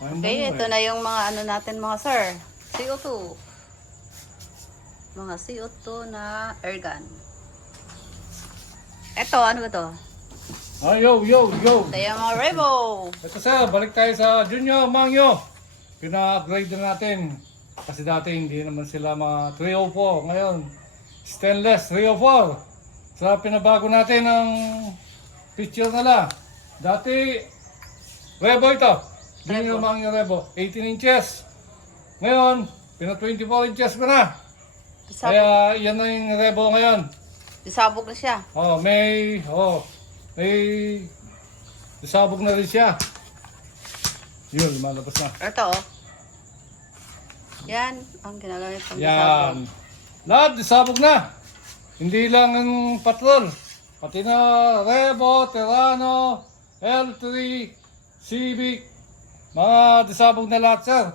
Okay, ito na yung mga ano natin mga sir. CO2. Mga CO2 na airgun. Ito, ano ba to? Ah, yo. Ito yung mga Revo. Ito sir, balik tayo sa Junior Mangyo. Pina-upgrade na natin. Kasi dati hindi naman sila mga 304. Ngayon, stainless 304. Sa pinabago natin ang picture nila. Dati, Revo ito. Junior Mangyo Revo. 18 inches. Ngayon, pina 24 inches ko na. Kaya yan na yung Revo ngayon. Disabog na siya. May sabog na rin siya. Yun, lumalabas na. Ito oh. Yan, ang ginagamit pang Yan. disabog. Lahat, disabog na. Hindi lang ang patrol. Pati na Revo, Terrano, L3, Civic. Mga disabog na lahat, sir.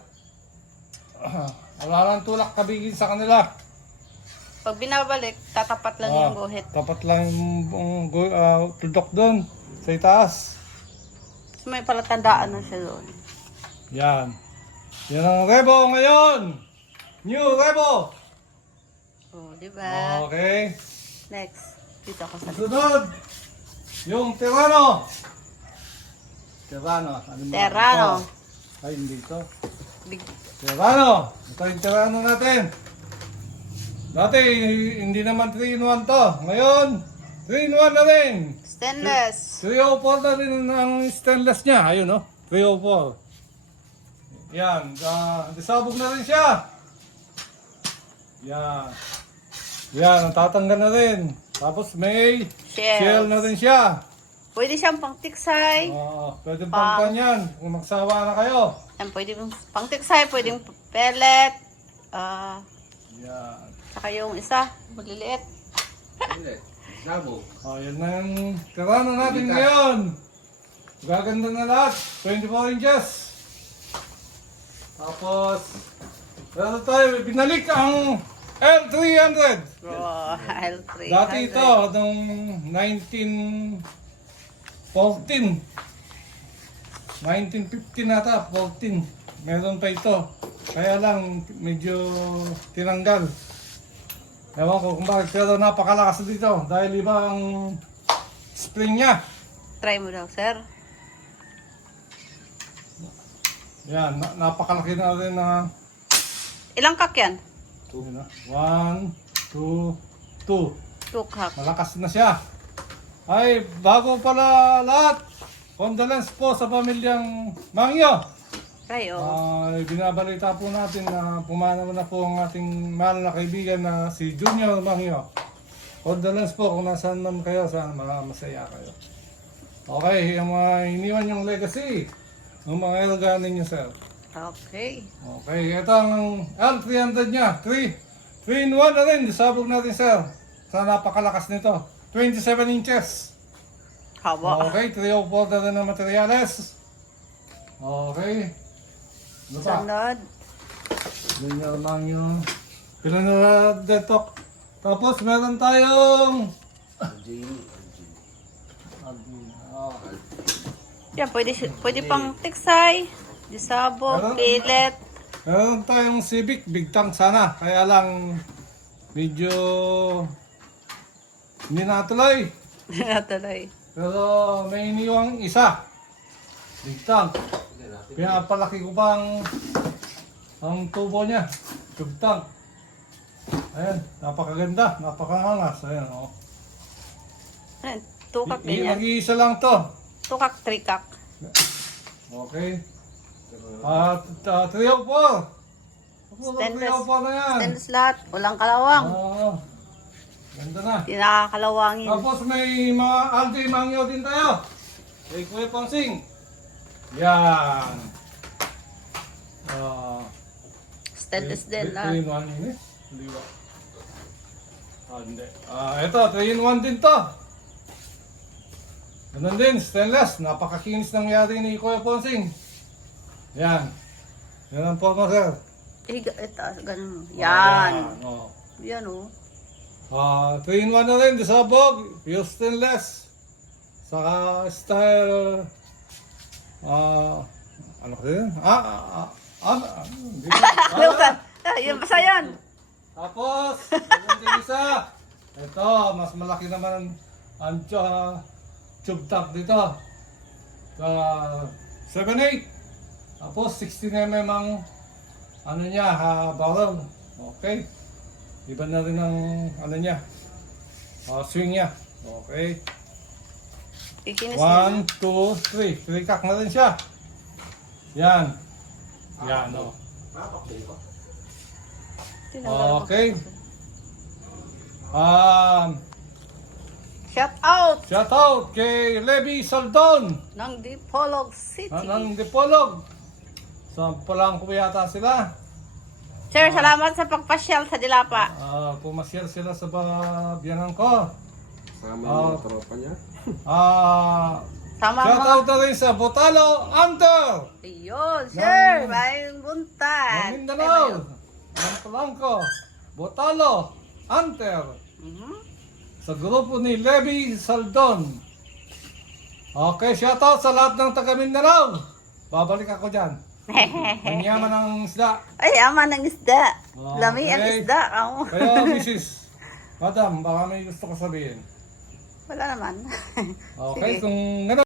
Wala lang tulak kabigin sa kanila. Pag binabalik, tatapat lang yung guhit. Tapat lang yung tuldok doon sa itaas. So, may palatandaan na siya doon. Yan. Yan ang Revo ngayon. New Revo. Oh, di ba? Okay. Next. Dito ako sa Sunod. Yung Terrano. Terrano. Ano mo? Terrano. Ito? Ay, hindi ito. Big. Terrano. Ito yung Terrano natin. Dati, hindi naman 3-in-1 to. Ngayon, 3-in-1 na rin. Stainless. 304 na rin ang stainless niya. Ayun, no? 304. Yan. Disabog na rin siya. Yan. Yan, tatanggal na rin. Tapos may shell na rin siya. Pwede siyang pang-tiksay. Pwede pang yan. Kung magsawa na kayo. Yan, pwede pang-tiksay, pwedeng pellet. Yan. Saka yung isa, maliliit. Yan na yung Terrano natin ngayon. Gaganda na lahat. 24 inches. Tapos, meron tayo, binalik ang L300. Oh, L300. Dati ito, noong 1914. 1915 nata, 14. Meron pa ito. Kaya lang, medyo tinanggal. Ewan ko kung bakit, pero napakalakas dito. Dahil iba ang spring niya. Try mo daw, sir. Yan, napakalaki na rin na... Ilang kak yan? 1, 2, 2. Tukak. Malakas na siya. Ay, bago pala lahat, condolence po sa pamilyang Mangyo. Try, oh. Binabalita po natin na pumanaw na po ang ating mahal na kaibigan na si Junior Mangyo. Condolence po kung nasaan man kayo, sana masaya kayo. Okay, yung mga iniwan yung legacy ng mga elga ninyo, sir. Okay. Okay, ito ang L300 niya. 3-in-1 na rin. Disabog natin, sir. Sa napakalakas nito. 27 inches. Haba. Okay, 304 na rin ang materyales. Okay. Ano pa? Sunod. Ganyan lang yung pinanadetok. Tapos meron tayong... Yan, pwede pang tiksay, disabog, pellet. Meron tayong Civic, big tank sana. Kaya lang medyo hindi natuloy. Natuloy. Pero may iniwang isa. Big tank. Pinapalaki ko pa ang tubo niya. Big tank. Ayan, napakaganda, napakangangas. Ayan, oh. Ayan, tukak din yan. Nag-iisa lang to. Tukak, trikak. Okay. 304. Stainless. 304 na yan. Stainless lahat. Walang kalawang. Ganda na. Hindi nakakalawangin. Tapos may mga Aldi Mangyo din tayo. Kay Kuya Ponsing. Yan. Stainless din lahat. 3-in-1 yun eh. Hindi ba? Hindi. Ito, 3-in-1 din to. Ganun din, stainless. Napakakinis nangyari ni Kuya Ponsing. Yan. Yan ang forma, sir. Ito, ganun. Yan. Oh. Yan, oh. 3-in-1 na rin, disabog, pure stainless. Saka style, Ano kasi yun? Hindi ko. Limutan. Yun, basta yun. Tapos, meron din isa. Ito, mas malaki naman ang tube top dito. 7.8. Tapos, 16 mm ang ano niya, barrel. Okay. Iba na rin ang ano niya, swing niya. Okay. Ikinis niya. 1, 2, 3. 3 cock na rin siya. Yan. Yan, o. Okay. Shout out Shout out kay Levi Saldon ng Dipolog City. ng Dipolog. Saan pa lang po yata sila? Sir, salamat sa pagpasyal sa Dilapa. Pumasyal sila sa biyanan ko. Sama yung tropa niya. Sama Shout mga... out na rin sa Botalo Hunter Ayun, sir. Mayroong buntan. ng Mindanao. Ng Palangko. Botalo Hunter. Mhm. Sa grupo ni Levi Saldon. Okay, shout out sa lahat ng taga Mindanao. Babalik ako dyan. Ang yaman ng isda. Ay, ama ng isda. Okay. Lami ang isda. Amo. Kaya, Mrs. Madam, baka may gusto ko sabihin. Wala naman. Okay, Sige. kung